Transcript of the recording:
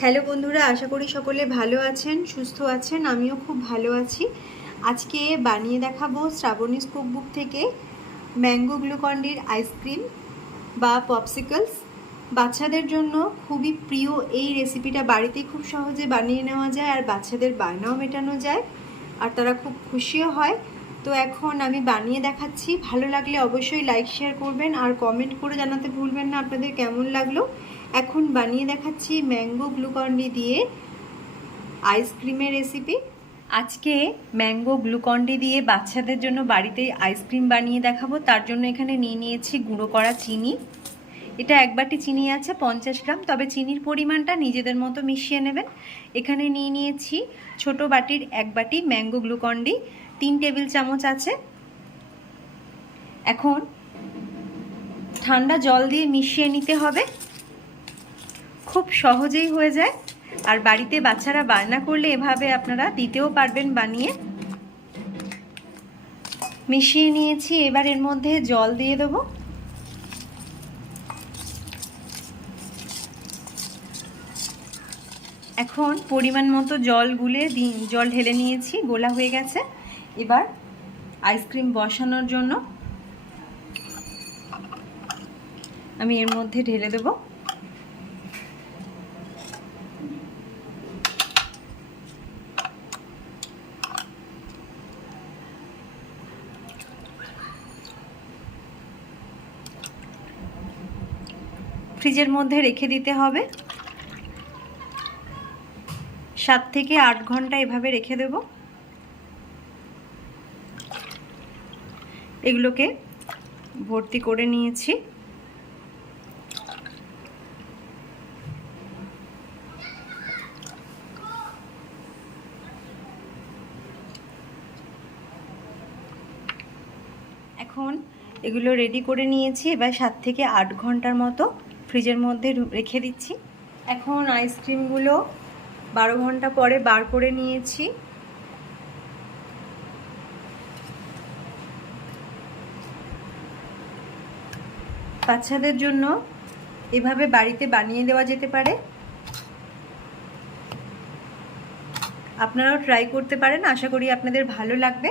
Hello বন্ধুরা, আশা করি সকলে ভালো আছেন, সুস্থ আছেন, আমিও খুব ভালো আছি। আজকে বানিয়ে দেখাবো শ্রাবণী কুকবুক থেকে ম্যাঙ্গো গ্লুকন্ডির আইসক্রিম বা পপসিকলস বাচ্চাদের জন্য খুবই প্রিয় এই রেসিপিটা বাড়িতেই খুব সহজে বানিয়ে নেওয়া যায় আর বাচ্চাদের বায়নাও মেটানো যায় আর তারা খুব খুশিও হয়। তো এখন আমি বানিয়ে দেখাচ্ছি। ভালো লাগলে অবশ্যই লাইক শেয়ার করবেন আর কমেন্ট করে জানাতে ভুলবেন না। আপনাদের কেমন লাগল? এখন বানিয়ে দেখাচ্ছি ম্যাঙ্গো গ্লুকন্ডি দিয়ে আইসক্রিমের রেসিপি আজকে ম্যাঙ্গো গ্লুকন্ডি দিয়ে বাচ্চাদের জন্য বাড়িতেই আইসক্রিম বানিয়ে দেখাবো। তার জন্য এখানে নিয়ে নিয়েছি গুঁড়ো করা চিনি। এটা এক বাটি চিনি আছে, পঞ্চাশ গ্রাম। তবে চিনির পরিমাণটা নিজেদের মতো মিশিয়ে নেবেন। এখানে নিয়ে নিয়েছি ছোট বাটির এক বাটি ম্যাঙ্গো গ্লুকন্ডি। তিন টেবিল চামচ আছে। এখন ঠান্ডা জল দিয়ে মিশিয়ে নিতে হবে। খুব সহজেই হয়ে যায়। আর বাড়িতে বাচ্চারা বায়না করলে এভাবে আপনারা দিতেও পারবেন বানিয়ে। মিশিয়ে নিয়েছি, এবার এর মধ্যে জল দিয়ে দেবো। এখন পরিমাণ মতো জল গুলে জল ঢেলে নিয়েছি, গোলা হয়ে গেছে। এবার আইসক্রিম বসানোর জন্য আমি এর মধ্যে ঢেলে দেবো। ফ্রিজের মধ্যে রেখে দিতে হবে। সাত থেকে আট ঘণ্টা এভাবে রেখে দেব। এগুলোকে ভর্তি করে নিয়েছি। এখন এগুলো রেডি করে নিয়েছি, এবার সাত থেকে আট ঘণ্টার মতো। ফ্রিজের মধ্যে রেখে দিচ্ছি। এখন আইসক্রিমগুলো বারো ঘণ্টা পরে বার করে নিয়েছি। বাচ্চাদের জন্য এভাবে বাড়িতে বানিয়ে দেওয়া যেতে পারে। আপনারাও ট্রাই করতে পারেন। আশা করি আপনাদের ভালো লাগবে।